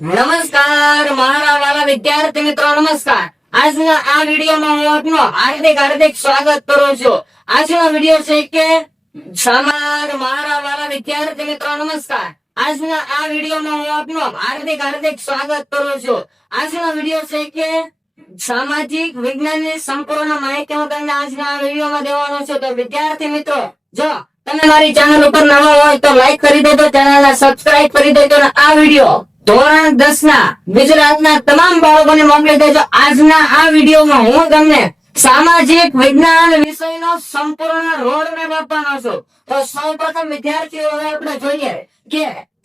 નમસ્કાર મારા વાલા વિદ્યાર્થી મિત્રો, નમસ્કાર. આજના આ વિડીયોમાં હું આપનું હાર્દિક સ્વાગત કરું છું. આજનો વિડીયો છે કે મારા વાલા વિદ્યાર્થી મિત્રો, નમસ્કાર. આજના આ વિડીયોમાં હું આપનું હાર્દિક સ્વાગત કરું છું. આજનો વિડીયો છે કે સામાજિક વિજ્ઞાનની સંપૂર્ણ માહિતી હું તમને આજના આ વિડીયોમાં દેવાનો છું. તો વિદ્યાર્થી મિત્રો, જો તમે મારી ચેનલ ઉપર નવા હોય તો લાઈક કરી દેજો, ચેનલને સબસ્ક્રાઇબ કરી દેજો અને આ વિડીયો ધોરણ 10 ના ગુજરાતના તમામ બાળકોને મોકલી દેજો. આજના આ વિડીયોમાં હું તમને સામાજિક વિજ્ઞાન વિષયનો સંપૂર્ણ રોડ મેપ આપવાનો છું. તો સૌપ્રથમ વિદ્યાર્થીઓ આપણે જોઈએ કે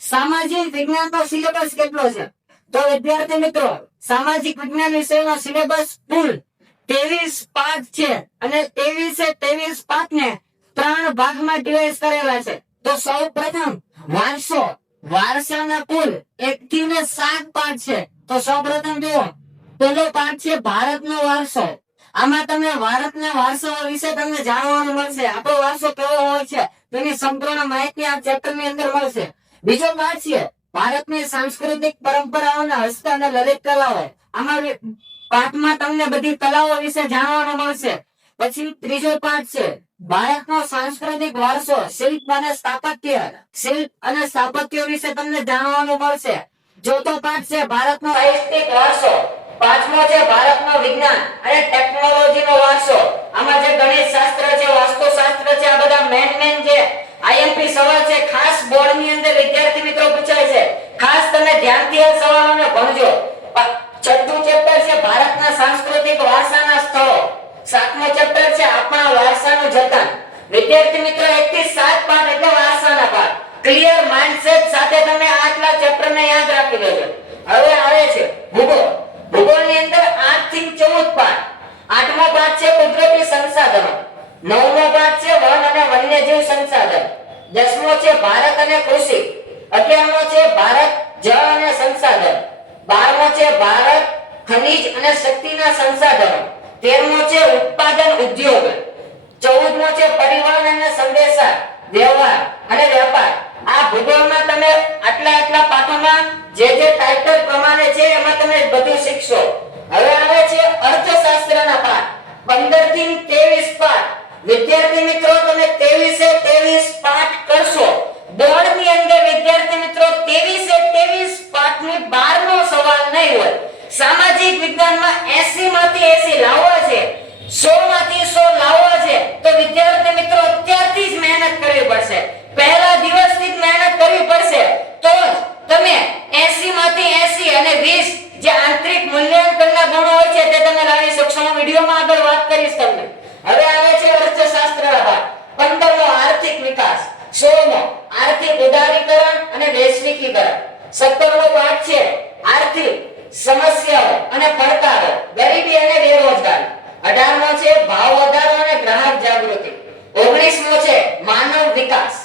સામાજિક વિજ્ઞાનનો સિલેબસ કેટલો છે. તો વિદ્યાર્થી મિત્રો, સામાજિક વિજ્ઞાન વિષયનો સિલેબસ કુલ 23 પાઠ છે અને 23 પાઠને 3 ભાગમાં ડિવાઇડ કરેલા છે. તો સૌપ્રથમ વારસાના કુલ 1 થી 7 પાઠ છે. તો સૌપ્રથમ જુઓ, પહેલો પાઠ છે ભારતનો વારસો. આમાં તમને ભારતના વારસા વિશે તમને જાણવાનું મળશે. આપણો વારસો કેવો હોય છે તેની સંપૂર્ણ માહિતી આ ચેપ્ટરની અંદર મળશે. બીજો પાઠ છે ભારતની સાંસ્કૃતિક પરંપરાઓના હસ્ત અને લલિત કલાઓ. આમાં પાઠમાં તમને બધી કલાઓ વિશે જાણવાનું મળશે. પછી ત્રીજો પાઠ છે ભારતનો સાંસ્કૃતિક વારસો, શિલ્પ અને સ્થાપત્ય. શિલ્પ અને સ્થાપત્ય વિશે તમને જાણવાનું મળશે. ચોથો પાઠ છે ભારતનો સાહિત્યિક વારસો. પાંચમો છે ભારતનો વિજ્ઞાન અને ટેકનોલોજીનો વારસો. આમાં જે ગણિત શાસ્ત્ર છે, વાસ્તુશાસ્ત્ર છે, આ બધા મેન જે આઈએમપી સવાલ છે, ખાસ બોર્ડ ની અંદર વિદ્યાર્થી મિત્રો પૂછાય છે. ખાસ તમે ધ્યાનથી આ સવાલોને ભણજો. છઠ્ઠું ચેપ્ટર છે ભારતના સાંસ્કૃતિક વારસાના સ્થળો. સાતમો ચેપ્ટર છે આપણા વારસાનું જતન. વિદ્યાર્થી મિત્રો, 1 થી 7 પાઠ એટલે વારસાના પાઠ. ક્લિયર માઇન્ડસેટ સાથે તમે આટલા ચેપ્ટરને યાદ રાખી લેજો. હવે આવે છે ભૂગોળ. ભૂગોળની અંદર 8 થી 14 પાઠ. 8મો પાઠ છે કુદરતી સંસાધનો. 9મો પાઠ છે વન અને વન્યજીવ સંસાધન. 10મો છે ભારત અને કૃષિ. 11મો છે ભારત જળ અને સંસાધન. 12મો છે ભારત ખનિજ અને શક્તિના સંસાધનો. 13મો છે ઉત્પાદન ઉદ્યોગ. 14મો છે પરિવહન અને સંદેશા વ્યવહાર અને વેપાર. આ ભૂગોળમાં તમે આટલા પાઠોમાં જે ટાઇટલ પ્રમાણે છે એમાં તમે બધું શીખશો. હવે આવે છે અર્થશાસ્ત્રના પાઠ. 15 થી 23 પાઠ. વિદ્યાર્થી મિત્રો, તમે 23 પાઠ કરશો. બોર્ડની અંદર વિદ્યાર્થી મિત્રો 23 પાઠની 12નો સવાલ નહીં હોય. સામાજિક વિજ્ઞાનમાં 80 માંથી 80 લાવવા છે, 100 માંથી 100 લાવવા છે. તો વિદ્યાર્થી મિત્રો અત્યારથી જ મહેનત કરવી પડશે. પહેલા દિવસથી જ મહેનત કરવી પડશે. તો તમે 80 માંથી 80 અને 20 જે આંતરિક મૂલ્યાંકનના ગુણો હોય છે તે તમે લાવી શકશો. હું વિડિયોમાં આગળ વાત કરીશ તમને. હવે આવે છે અર્થશાસ્ત્રના ભાગ. 15મો આર્થિક વિકાસ. 16મો આર્થિક ઉદારીકરણ અને વૈશ્વિકીકરણ. 17મો પાઠ છે આર્થિક સમસ્યાઓ અને પડકારો, ગરીબી અને બેરોજગારી. 18મો છે ભાવ વધારો અને ગ્રાહક જાગૃતિ. 19મો છે માનવ વિકાસ.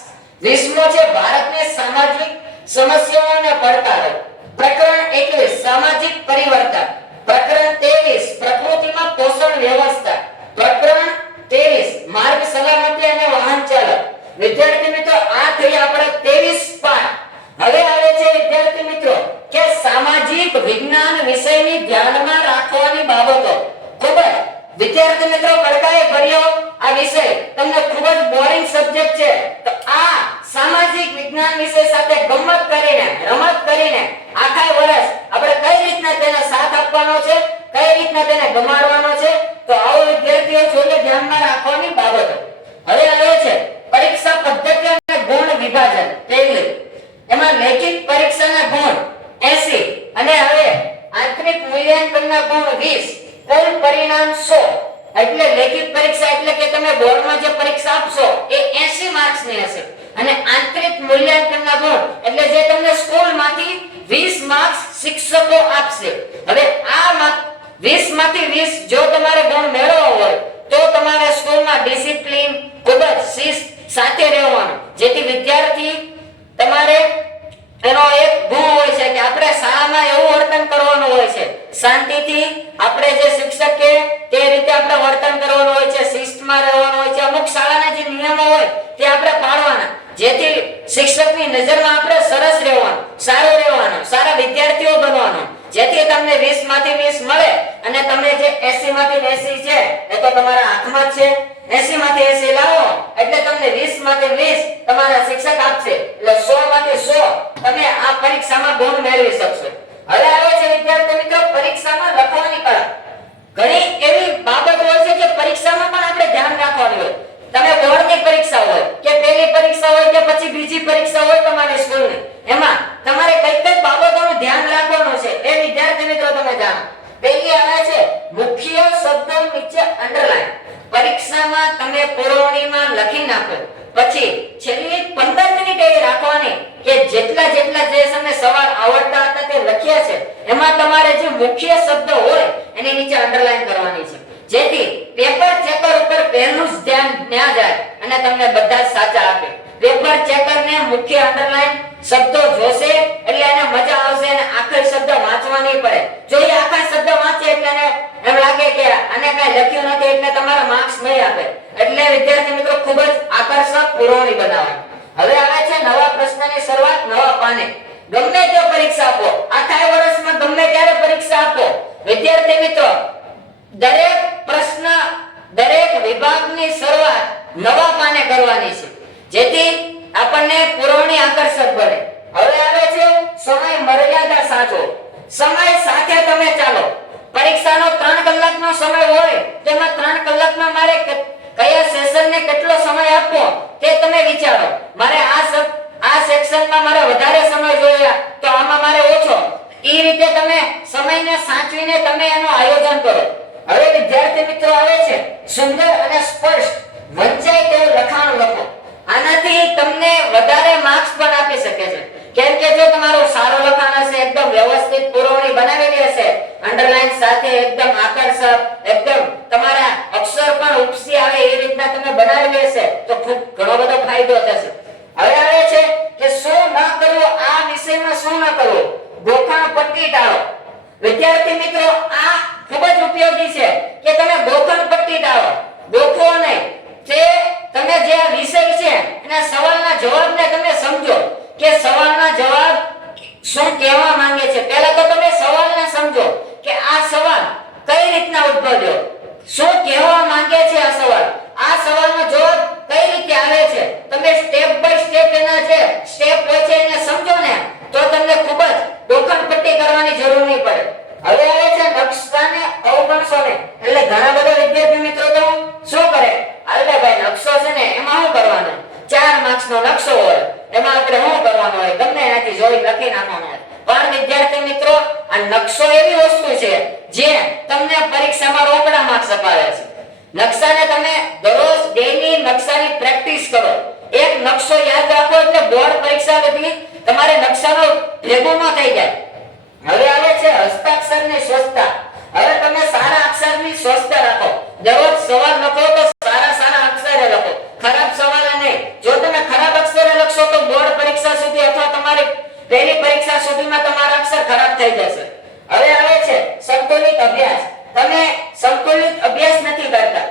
20મો છે ભારતની સામાજિક સમસ્યાઓ અને પડકારો. પ્રકરણ 21 સામાજિક પરિવર્તન. પ્રકરણ 23 પ્રકૃતિમાં પોષણ વ્યવસ્થા. પ્રકરણ 23 માર્ગ સલામતી અને વાહન ચાલક. વિદ્યાર્થી મિત્રો, આ થઈ આપણે 23 પાઠ. હવે આવે છે વિદ્યાર્થી મિત્રો કે સામાજિક વિજ્ઞાન વિષયની ધ્યાનમાં રાખવાની બાબતો. ખૂબ જ વિદ્યાર્થી મિત્રો કડકાએ ભર્યો આ વિષય તમને ખૂબ જ બોરિંગ સબ્જેક્ટ છે. તો આ સામાજિક વિજ્ઞાન વિષય સાથે ગમ્મત કરીને, રમત કરીને આખા વર્ષ આપણે કઈ રીતના તેને સાથ આપવાનો છે, કઈ રીતના તેને ગમાડવાનો છે, તો આવો વિદ્યાર્થીઓ જોઈએ ધ્યાનમાં રાખવાની બાબતો. હવે આવે છે પરીક્ષા પદ્ધતિ અને ગુણ વિભાજન. પહેલું એમાં લેખિત પરીક્ષાના ગુણ 80 અને હવે આંતરિક મૂલ્યાંકનના ગુણ 20, કુલ પરિણામ 100. એટલે લેખિત પરીક્ષા એટલે કે તમે બોર્ડમાં જે પરીક્ષા આપશો એ 80 માર્ક્સની હશે અને આંતરિક મૂલ્યાંકનના ગુણ એટલે જે તમને સ્કૂલમાંથી 20 માર્ક્સ શિક્ષકો આપશે. હવે આ 20 માંથી 20 જો તમારે ગુણ મેળવવા હોય તો તમારે સ્કૂલમાં ડિસિપ્લિન, ખૂબ જ શિસ્ત સાથે રહેવાનું, જેથી વિદ્યાર્થી તમારે એનો એક ગુણ હોય છે કે આપણે શાળામાં એવું વર્તન કરવાનું હોય છે, શાંતિથી આપણે જે શિક્ષક કે તે રીતે આપણે વર્તન કરવાનું હોય છે, શિસ્તમાં રહેવાનું હોય છે. અમુક શાળાના જે નિયમો હોય તે આપણે પાળવાના, જેથી શિક્ષકની નજરમાં આપણે સરસ રહેવાનું, સારું રહેવાનું, સારા વિદ્યાર્થીઓ બનવાનો, જેથી તમને 20 માંથી 20 મળે અને તમે જે 80 માંથી 80 છે એ તો તમારા હાથમાં જ છે. 80 માંથી 80 લાવો એટલે તમને 20 માંથી 20 તમારા શિક્ષક આપશે, એટલે 100 માંથી 100 તમે આ પરીક્ષામાં ગુણ મેળવી શકશો. હવે આવે છે વિદ્યાર્થી મિત્રો પરીક્ષામાં લખવાની કળા. ઘણી એવી બાબત હોય છે જે પરીક્ષામાં પણ આપણે ધ્યાન રાખવાની હોય. તમે બોર્ડની પરીક્ષા હોય કે પહેલી પરીક્ષા હોય કે પછી બીજી પરીક્ષા હોય તમારી સ્કૂલની, એમાં તમારે કઈ કઈ બાબતોનું ધ્યાન રાખવાનું છે એ વિદ્યાર્થી મિત્રો તમે જાણો. પહેલી આવે છે મુખ્ય શબ્દ નીચે અંડરલાઈન. પરીક્ષામાં તમે પુરવણીમાં લખી નાખો, પછી છેલ્લી 15 મિનિટ એવી રાખવાની કે જેટલા જે તમને સવાલ આવડતા હતા તે લખ્યા છે એમાં તમારે જે મુખ્ય શબ્દ હોય એની નીચે અંડરલાઈન કરવાની છે, જેથી પેપર ચેકર ઉપર પહેલું જ ધ્યાન ના જાય અને તમને બધા જ સાચા આપે. પેપર ચેકરને મુખ્ય અંડરલાઈન શબ્દો જોશે એટલે એને મજા આવશે અને આખો શબ્દ વાંચવા નહીં પડે. જો એ આખા શબ્દ વાંચે એટલે એને એમ લાગે કે આને કઈ લખ્યું નથી એટલે તમારા માર્ક્સ નહીં આપે. એટલે વિદ્યાર્થી મિત્રો ખૂબ જ આકર્ષક પુરવણી બનાવવાની. હવે આવે છે નવા પ્રશ્નની શરૂઆત નવા પાને. ગમે તે પરીક્ષા આપો, આખા વર્ષમાં ગમે ત્યારે પરીક્ષા આપો, વિદ્યાર્થી મિત્રો દરેક પ્રશ્ન દરેક વિભાગની શરૂઆત નવા પાને કરવાની છે, જેથી આપણને પુરવણી આકર્ષક બને. હવે આવે છે સમય મર્યાદા સાચો. સમય સાથે તમે ચાલો. પરીક્ષાનો 3 કલાકનો સમય હોય તેમાં 3 કલાકમાં મારે કયા સેશનને કેટલો સમય આપવો તે તમે વિચારો. મારે આ સેક્શનમાં મારે વધારે સમય જોઈએ તો આમાં મારે ઓછો. એ રીતે તમે સમયને સાચવીને તમે એનું આયોજન કરો. હવે વિદ્યાર્થી મિત્રો આવે છે સુંદર અને સ્પષ્ટ વંચાય તેવું લખાણ લખો. આનાથી તમને વધારે માર્ક્સ પણ આપી શકે છે, કેમ કે જો તમારું સારું લખાણ હશે, એકદમ વ્યવસ્થિત પુરવણી બનાવેલી હશે, અંડરલાઈન સાથે એકદમ આકર્ષક, એકદમ તમારા અક્ષર પણ ઉપસી આવે એ રીતના તમે બનાવેલી હશે તો ખૂબ ઘણો બધો ફાયદો થશે. હવે આવે છે કે શું ન કરવું, આ વિષયમાં શું ન કરવું. ગોખણ પટ્ટી ટાળો. વિદ્યાર્થી મિત્રો આ ખૂબ જ ઉપયોગી છે કે તમે ગોખણ પટ્ટી ટાળો. ગોખો નહીં, તે તમે જે આ વિષય છે એના સવાલના જવાબને તમે સમજો કે સવાલના જવાબ શું કહેવા માંગે છે. પહેલા તો તમે સવાલને સમજો કે આ સવાલ કઈ રીતના ઉદ્ભવ્યો, શું કહેવા માંગે છે આ સવાલ, આ સવાલનો જવાબ કઈ રીતે આવે છે. તમે સ્ટેપ બાય સ્ટેપ એના જે સ્ટેપ હોય છે એને સમજો ને તો તમને ખૂબ જ ગોખણ પટ્ટી કરવાની જરૂર નહીં પડે. હવે આવે છે નકશાને અવગણશો નહીં. એટલે ઘણા બધા વિદ્યાર્થી મિત્રો તો શું કરે, અરે ભાઈ નકશો છે ને એમાં શું કરવાનું, 4 માર્ક્સનો નકશો હોય એમાં આપણે શું કરવાનું હોય, ગમે એનાથી જોઈ લખી નાખવાનું હોય. પણ વિદ્યાર્થી મિત્રો આ નકશો એવી વસ્તુ છે જે તમને પરીક્ષામાં રોકડા માર્ક્સ અપાવે છે. નકશાને તમે દરરોજ ડેઈલી નકશાની પ્રેક્ટિસ કરો. એક નકશો યાદ રાખો એટલે બોર્ડ પરીક્ષા બધી તમારે નકશાનો ભેગો ન થઈ જાય. હવે આવે છે હસ્તાક્ષરની સ્વચ્છતા. હવે તમે સારા અક્ષરની સ્વચ્છતા રાખો. દરરોજ સવાલ લખો તો સારા અક્ષરે લખો, ખરાબ સવાલ નહીં. જો તમે ખરાબ અક્ષરે લખશો તો બોર્ડ પરીક્ષા સુધી અથવા તમારી પહેલી પરીક્ષા સુધીમાં તમારા અક્ષર ખરાબ થઈ જશે. હવે આવે છે સંતુલિત અભ્યાસ. તમે સંતુલિત અભ્યાસ નથી કરતા.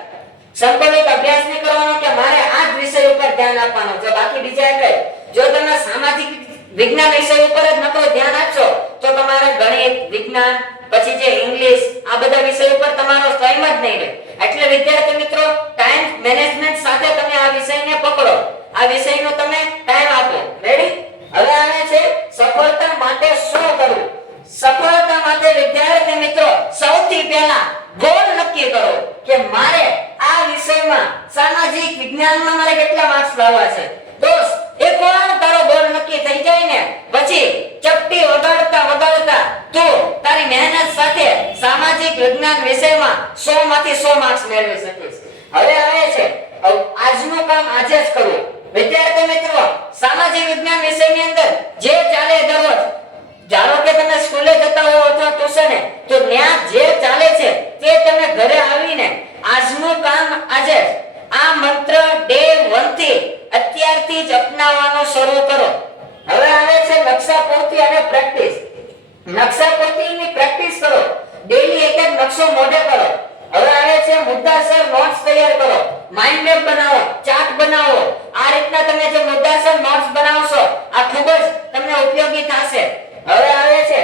સંતુલિત અભ્યાસ નહીં કરવાનો કે મારે આ જ વિષય ઉપર ધ્યાન આપવાનું છે, બાકી બીજા એટલે જો તમે સામાજિક વિજ્ઞાન વિષય ઉપર જ નકરો ધ્યાન આપશો તો તમારે ગણિત, વિજ્ઞાન, પછી જે ઇંગ્લિશ આ બધા વિષય ઉપર તમારો ટાઈમ જ નહીં રહે. એટલે વિદ્યાર્થી મિત્રો ટાઈમ મેનેજમેન્ટ સાથે તમે આ વિષયને પકડો, આ વિષયનો તમે ટાઈમ આપો. રેડી? હવે આવે છે સફળતા માટે શું કરવું. સફળતા માટે વિદ્યાર્થી મિત્રો સૌથી પહેલા ગોલ નક્કી કરો કે મારે આ વિષયમાં સામાજિક વિજ્ઞાનમાં મારે કેટલા માર્ક્સ લાવવા છે. દોસ્ત એકવાર તારો ગોલ નક્કી થઈ જાય ને પછી ચપટી વગાડતા તું તારી મહેનત સાથે સામાજિક વિજ્ઞાન વિષયમાં 100 માંથી 100 માર્ક્સ મેળવી શકીશ. હવે આવે છે આજનું કામ આજે જ કરવું. વિદ્યાર્થી મિત્રો સામાજિક વિજ્ઞાન વિષયની અંદર જે ચાલે દરરોજ, ધારો કે તમે સ્કૂલે જતા હો અથવા ટ્યુશને, તો ત્યાં જે ચાલે છે તે તમે ઘરે આવીને આજનું કામ આજે આ મંત્ર ડે 1 થી અત્યારથી જ અપનાવવાનો શરૂ કરો. હવે આવે છે નકશાપૂર્તિ અને પ્રેક્ટિસ. નકશાપૂર્તિની પ્રેક્ટિસ કરો. ડેઈલી એક નકશો મોઢે કરો. હવે આવે છે મુદ્દાસર નોટ્સ તૈયાર કરો, માઇન્ડ મેપ બનાવો, ચાર્ટ બનાવો. આ રીતના તમે જે મુદ્દાસર નોટ્સ બનાવશો આ ખૂબ જ તમને ઉપયોગી થશે. હવે આવે છે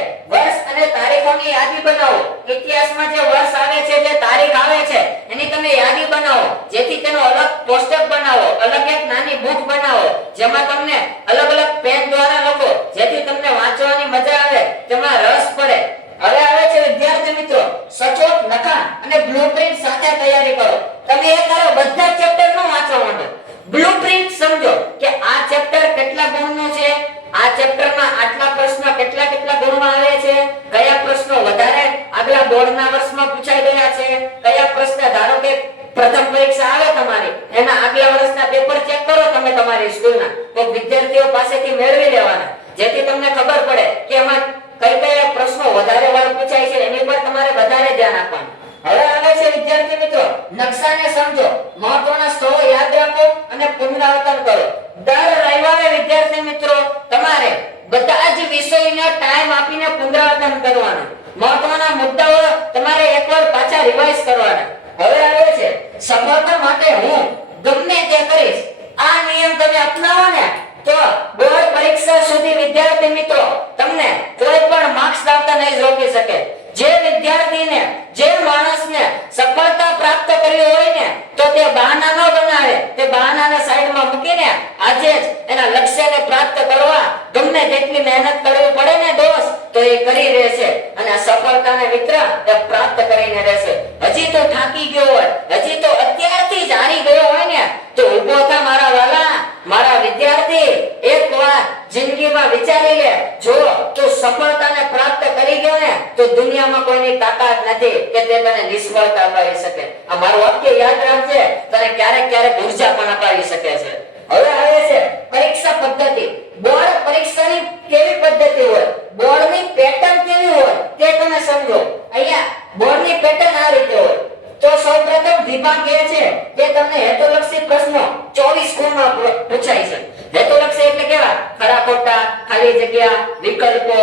બનાવો જેમાં તમને અલગ અલગ પેન દ્વારા લખો જેથી તમને વાંચવાની મજા આવે, તેમાં રસ પડે. હવે આવે છે વિદ્યાર્થી મિત્રો સચોટ લખાણ અને બ્લુપ્રિન્ટ સાથે તૈયારી કરો. તમે એ કરો બધા ચેપ્ટર નો વાંચવા માંડો. બ્લુપ્રિન્ટ સમજો કે આ ચેપ્ટર કેટલા ગુણનું છે, આ ચેપ્ટરમાં આટલા પ્રશ્નો કેટલા કેટલા ગુણમાં આવે છે, કયા પ્રશ્નો વધારે આગલા બોર્ડના વર્ષમાં પૂછાઈ ગયા છે, કયા પ્રશ્ન ધારો કે પ્રથમ પરીક્ષા આવે તમારી એના આગલા વર્ષના પેપર ચેક કરો તમે તમારી સ્કૂલના, તો વિદ્યાર્થીઓ પાસેથી મેળવી લેવાના જેથી તમને ખબર પડે કે એમાં કઈ કયા પ્રશ્નો વધારે વાર પૂછાય છે એની પર તમારે વધારે ધ્યાન આપવાનું. હવે આવે છે વિદ્યાર્થી મિત્રો નકશાને સમજો, મહત્વના સ્થળો યાદ રાખો અને પુનરાવર્તન કરો. દર રવિવારે વિદ્યાર્થી મિત્રો તમારે બધા જ વિષયોને ટાઈમ આપીને પુનરાવર્તન કરવાનું. મહત્વના મુદ્દાઓ તમારે એકવાર પાછા રિવાઇઝ કરવાના. હવે આવે છે સફળતા માટે હું ગમે તે કરીશ. આ નિયમ તમે અપનાવો ને તો બોર્ડ પરીક્ષા સુધી વિદ્યાર્થી મિત્રો તમને કોઈ પણ માર્ક્સ લાવતા નહીં રોકી શકે. જે વિદ્યાર્થીને જે માણસને સફળતા પ્રાપ્ત કરવી હોય ને તો તે બહાના ન બનાવે, તે બહાનાને સાઈડમાં મૂકીને આજે જ એના લક્ષ્યને પ્રાપ્ત કરવા ગમે તેટલી મહેનત કરવી પડે ને દોસ્ત તો એ કરી રહેશે અને આ સફળતાને મિત્ર એ પ્રાપ્ત કરીને રહેશે. હજી તો થાકી ગયો હોય, હજી તો અત્યારથી જ હારી ગયો હોય ને તો ઊભો થા મારા વાલા, મારા વિદ્યાર્થી. એકવાર જિંદગીમાં વિચારી લે, જો તું સફળતાને પ્રાપ્ત કરી ગયો ને તો દુનિયામાં કોઈની તાકાત નથી કે તે તને નિષ્ફળતા અપાવી શકે. આ મારું વાક્ય યાદ રાખજે, તને ક્યારેક ક્યારેક ઉર્જા પણ અપાવી શકે છે. હવે આવે છે પરીક્ષા પદ્ધતિ. બોર્ડ પરીક્ષાની કેવી પદ્ધતિ હોય, બોર્ડની પેટર્ન કેવી હોય તે તમે સમજો. અહીંયા બોર્ડની પેટર્ન આ રીતે હોય. તો સૌપ્રથમ વિભાગ એ છે કે તમને હેતુલક્ષી પ્રશ્નો 24 ગુણમાં પૂછાય છે. હેતુલક્ષી એટલે કેવા? ખરા ખોટા, ખાલી જગ્યા, વિકલ્પો,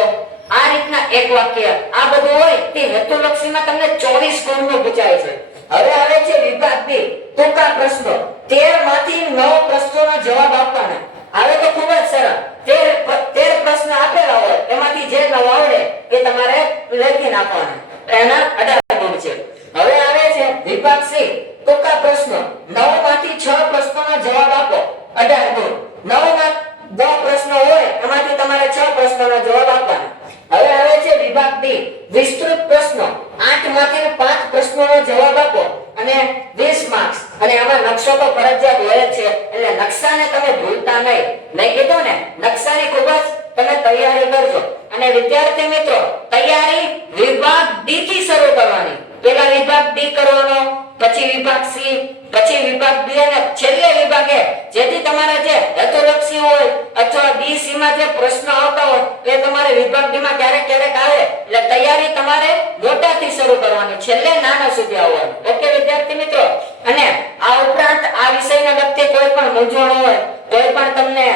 આ રીતના એક વાક્ય, આ બધું હોય તે હેતુલક્ષીમાં તમને 24 ગુણનું પૂછાય છે. હવે આવે છે વિભાગ બી, ટૂંકા પ્રશ્નો. 13 માંથી 9 પ્રશ્નોના જવાબ આપવાના. હવે તો ખૂબ જ સરળ. 13 પ્રશ્ન આપેલા હોય એમાંથી જે 9 આવડે એ તમારે લખી નાખવાના. એના 18 ગુણ છે. હવે આવે છે વિભાગ સી, ટૂંકા પ્રશ્નો. 9 માંથી 6 પ્રશ્નોના જવાબ આપો, 18 ગુણ. 9 માં 10 પ્રશ્નો હોય એમાંથી તમારે 6 પ્રશ્નોના જવાબ આપવાના. હવે આવે છે વિભાગ ડી, વિસ્તૃત પ્રશ્નો. 8 માંથી 5 પ્રશ્નોનો જવાબ આપો અને 20 માર્ક્સ. અને આમાં નકશો તો ફરજિયાત હોય જ છે એટલે નકશાને તમે ભૂલતા નહીં. મેં કીધું ને નકશાની ખૂબ જ તમે તૈયારી કરજો. અને વિદ્યાર્થી મિત્રો તૈયારી વિભાગ ડી થી શરૂ કરવાની. પહેલા વિભાગ ડી કરવાનો, પછી વિભાગ સી, પછી વિભાગ બી અને છેલ્લે વિભાગ એ. જેથી તમારા જે હેતુલક્ષી હોય અથવા બી સી માં જે પ્રશ્નો આવતા હોય એ તમારે વિભાગ ડી માં ક્યારેક ક્યારેક આવે એટલે તૈયારી તમારે મોટાથી શરૂ કરવાની, છેલ્લે નાના સુધી આવવાનું. ઓકે વિદ્યાર્થી મિત્રો. અને આ ઉપરાંત આ વિષયને લગતી કોઈ પણ મૂંઝવણ હોય, કોઈ પણ તમને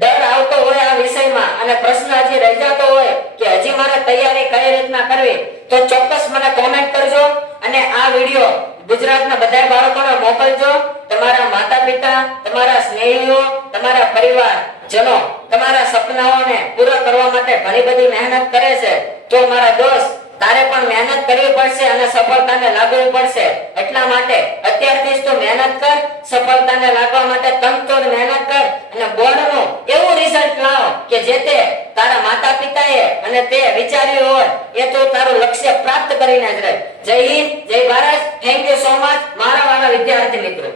ડર આવતો હોય આ વિષયમાં અને પ્રશ્ન હજી રહી જતો હોય કે હજી મારે તૈયારી કઈ રીતના કરવી તો ચોક્કસ મને કોમેન્ટ કરજો અને આ વિડિયો ગુજરાતના બધા બાળકોને મોકલજો. તમારા માતા પિતા, તમારા સ્નેહીઓ, તમારા પરિવારજનો તમારા સપનાઓને પૂરા કરવા માટે ઘણી બધી મહેનત કરે છે તો મારા દોસ્ત તારે પણ મહેનત કરવી પડશે અને સફળતાને લાવવી પડશે. એટલા માટે અત્યારથી જ તો મહેનત કર, સફળતાને લાવવા માટે તનતોડ મહેનત કર અને બોર્ડનું એવું રિઝલ્ટ લાવ કે જે તે તારા માતા પિતાએ અને તે વિચાર્યું હોય એ તો તારું લક્ષ્ય પ્રાપ્ત કરીને જ રહે. જય હિન્દ, જય Bharat. Thank you so much મારા વાલા વિદ્યાર્થી મિત્રો.